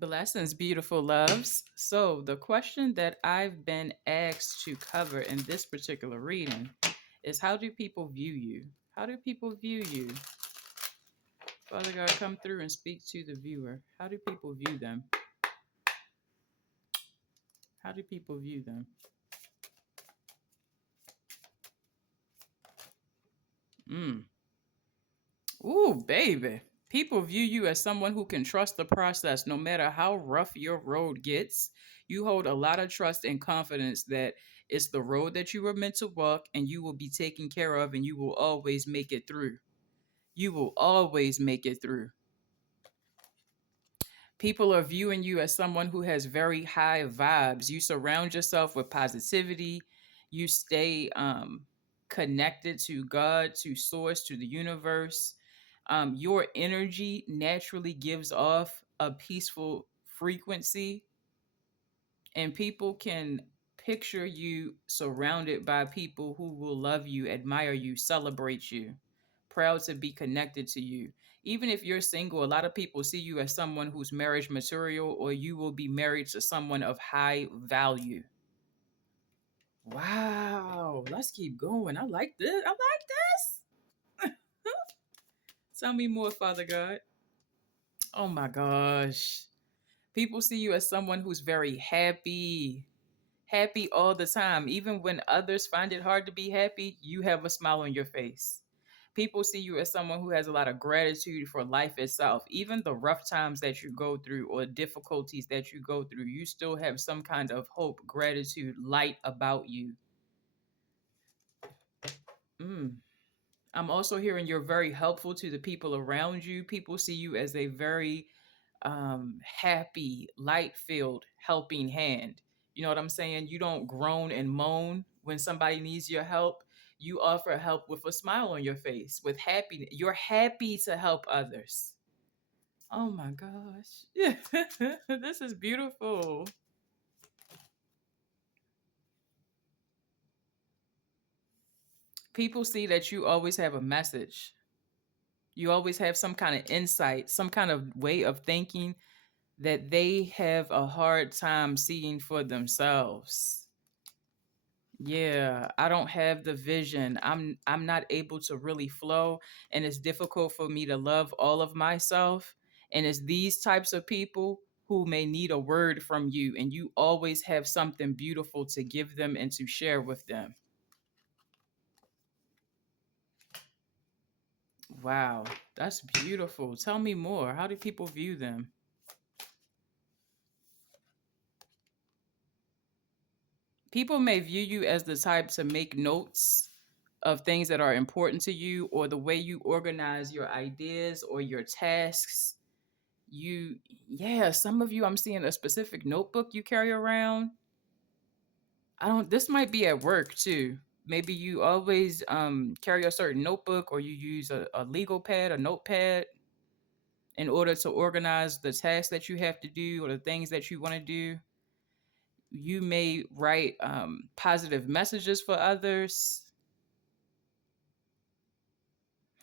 Blessings, beautiful loves. So, the question that I've been asked to cover in this particular reading is, how do people view you? How do people view you? Father God, come through and speak to the viewer. How do people view them? How do people view them? Mm. Ooh, baby. People view you as someone who can trust the process no matter how rough your road gets. You hold a lot of trust and confidence that it's the road that you were meant to walk and you will be taken care of and you will always make it through. You will always make it through. People are viewing you as someone who has very high vibes. You surround yourself with positivity. You stay connected to God, to Source, to the universe. Your energy naturally gives off a peaceful frequency, and people can picture you surrounded by people who will love you, admire you, celebrate you, proud to be connected to you. Even if you're single, a lot of people see you as someone who's marriage material, or you will be married to someone of high value. Wow, let's keep going. I like this. I like this. Tell me more, Father God. Oh my gosh. People see you as someone who's very happy, happy all the time. Even when others find it hard to be happy, you have a smile on your face. People see you as someone who has a lot of gratitude for life itself. Even the rough times that you go through or difficulties that you go through, you still have some kind of hope, gratitude, light about you. Mm. I'm also hearing you're very helpful to the people around you. People see you as a very happy, light filled helping hand. You know what I'm saying? You don't groan and moan when somebody needs your help. You offer help with a smile on your face, with happiness. You're happy to help others. Oh my gosh. Yeah. This is beautiful. People see that you always have a message. You always have some kind of insight, some kind of way of thinking that they have a hard time seeing for themselves. Yeah, I don't have the vision. I'm not able to really flow, and it's difficult for me to love all of myself. And it's these types of people who may need a word from you, and you always have something beautiful to give them and to share with them. Wow, that's beautiful. Tell me more. How do people view them? People may view you as the type to make notes of things that are important to you, or the way you organize your ideas or your tasks. You, yeah, some of you, I'm seeing a specific notebook you carry around. I don't, this might be at work too. Maybe you always carry a certain notebook, or you use a legal pad, a notepad, in order to organize the tasks that you have to do or the things that you want to do. You may write positive messages for others.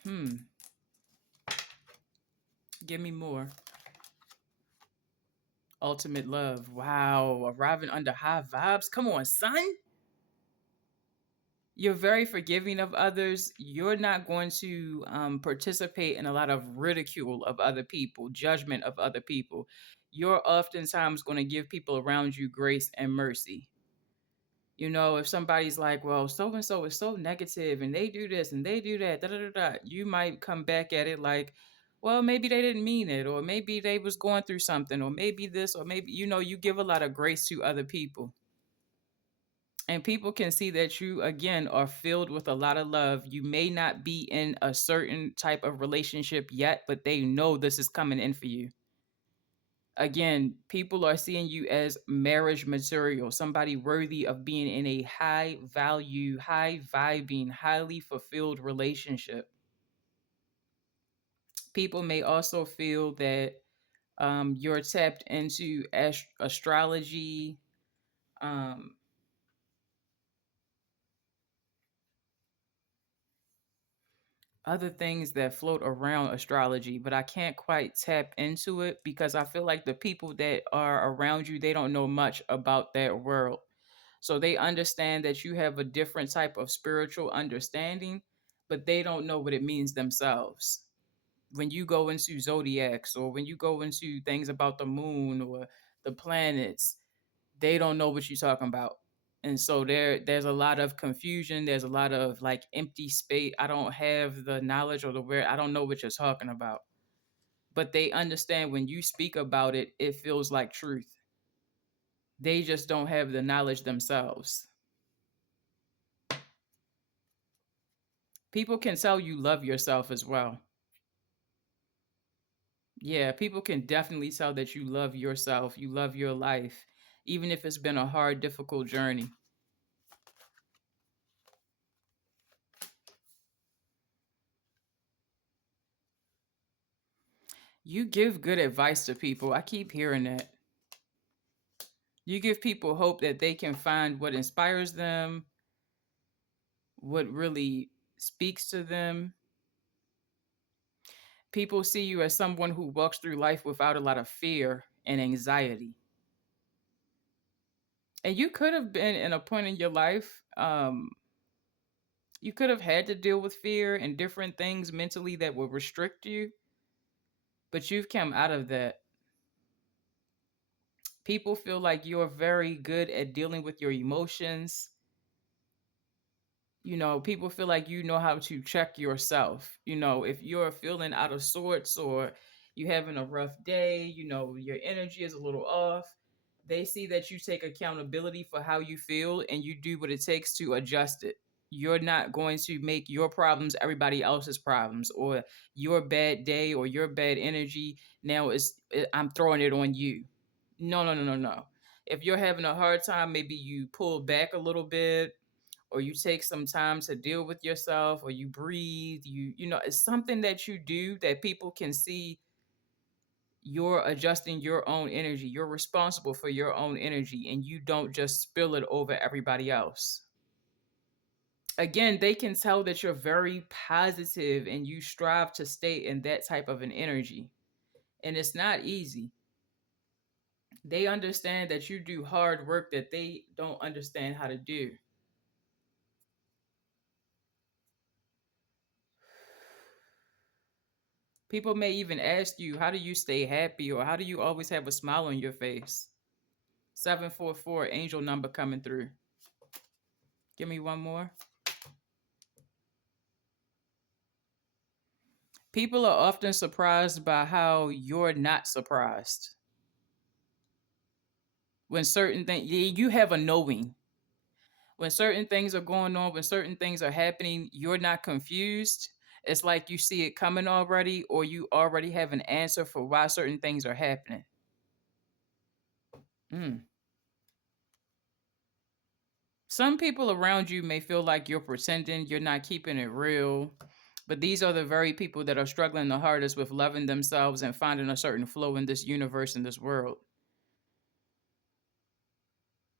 Hmm. Give me more. Ultimate love. Wow. Arriving under high vibes. Come on, son. You're very forgiving of others. You're not going to participate in a lot of ridicule of other people, judgment of other people. You're oftentimes going to give people around you grace and mercy. You know, if somebody's like, well, so and so is so negative and they do this and they do that, da da da da, you might come back at it like, well, maybe they didn't mean it, or maybe they was going through something, or maybe this, or maybe, you know, you give a lot of grace to other people. And people can see that you, again, are filled with a lot of love. You may not be in a certain type of relationship yet, but they know this is coming in for you. Again, people are seeing you as marriage material, somebody worthy of being in a high value, high vibing, highly fulfilled relationship. People may also feel that you're tapped into astrology, um, other things that float around astrology, but I can't quite tap into it because I feel like the people that are around you, they don't know much about that world. So they understand that you have a different type of spiritual understanding, but they don't know what it means themselves. When you go into zodiacs or when you go into things about the moon or the planets, they don't know what you're talking about. And so there's a lot of confusion, there's a lot of like empty space. I don't have the knowledge or the where I don't know what you're talking about. But they understand when you speak about it, it feels like truth. They just don't have the knowledge themselves. People can tell you love yourself as well. Yeah, people can definitely tell that you love yourself, you love your life, even if it's been a hard, difficult journey. You give good advice to people. I keep hearing that. You give people hope that they can find what inspires them, what really speaks to them. People see you as someone who walks through life without a lot of fear and anxiety. And you could have been in a point in your life, you could have had to deal with fear and different things mentally that would restrict you, but you've come out of that. People feel like you're very good at dealing with your emotions. People feel like you know how to check yourself. If you're feeling out of sorts or you having a rough day, your energy is a little off. They see that you take accountability for how you feel and you do what it takes to adjust it. You're not going to make your problems everybody else's problems, or your bad day or your bad energy now I'm throwing it on you. No, no, no, no, no. If you're having a hard time, maybe you pull back a little bit, or you take some time to deal with yourself, or you breathe. It's something that you do that people can see. You're adjusting your own energy, you're responsible for your own energy, and you don't just spill it over everybody else. Again, they can tell that you're very positive and you strive to stay in that type of an energy, and it's not easy. They understand that you do hard work that they don't understand how to do. People may even ask you, how do you stay happy, or how do you always have a smile on your face? 744 angel number coming through. Give me one more. People are often surprised by how you're not surprised. When certain things, you have a knowing. When certain things are going on, when certain things are happening, you're not confused. It's like you see it coming already, or you already have an answer for why certain things are happening. Mm. Some people around you may feel like you're pretending, you're not keeping it real, but these are the very people that are struggling the hardest with loving themselves and finding a certain flow in this universe, in this world.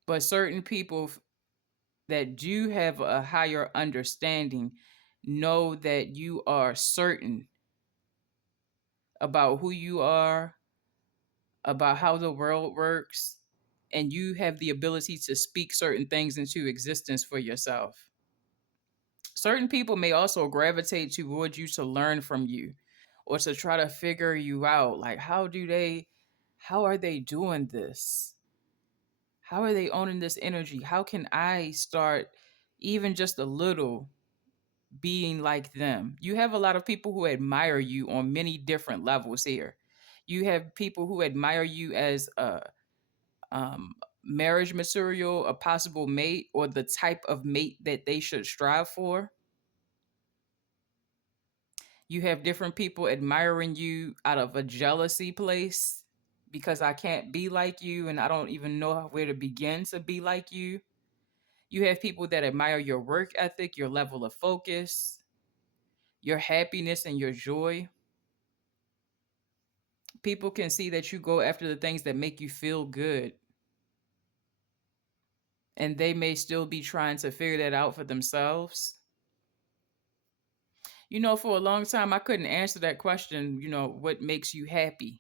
But certain people that do have a higher understanding know that you are certain about who you are, about how the world works, and you have the ability to speak certain things into existence for yourself. Certain people may also gravitate towards you to learn from you or to try to figure you out. Like, how are they doing this? How are they owning this energy? How can I start even just a little being like them? You have a lot of people who admire you on many different levels here. You have people who admire you as a um, marriage material, a possible mate, or the type of mate that they should strive for. You have different people admiring you out of a jealousy place because I can't be like you and I don't even know where to begin to be like you. You have people that admire your work ethic, your level of focus, your happiness, and your joy. People can see that you go after the things that make you feel good, and they may still be trying to figure that out for themselves. For a long time, I couldn't answer that question, what makes you happy?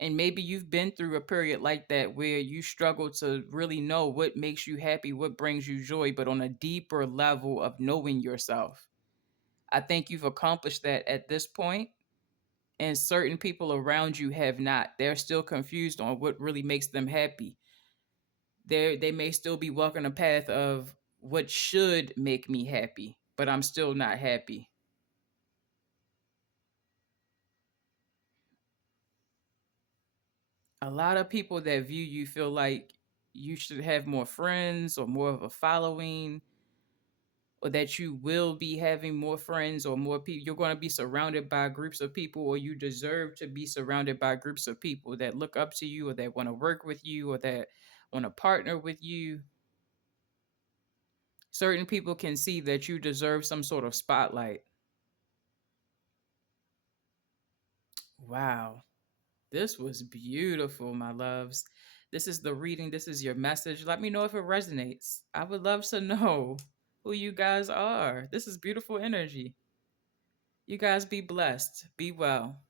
And maybe you've been through a period like that where you struggle to really know what makes you happy, what brings you joy, but on a deeper level of knowing yourself. I think you've accomplished that at this point, and certain people around you have not. They're still confused on what really makes them happy. They may still be walking a path of what should make me happy, but I'm still not happy. A lot of people that view you feel like you should have more friends or more of a following, or that you will be having more friends or more people. You're going to be surrounded by groups of people, or you deserve to be surrounded by groups of people that look up to you, or that want to work with you, or that want to partner with you. Certain people can see that you deserve some sort of spotlight. Wow. This was beautiful, my loves. This is the reading. This is your message. Let me know if it resonates. I would love to know who you guys are. This is beautiful energy. You guys be blessed. Be well.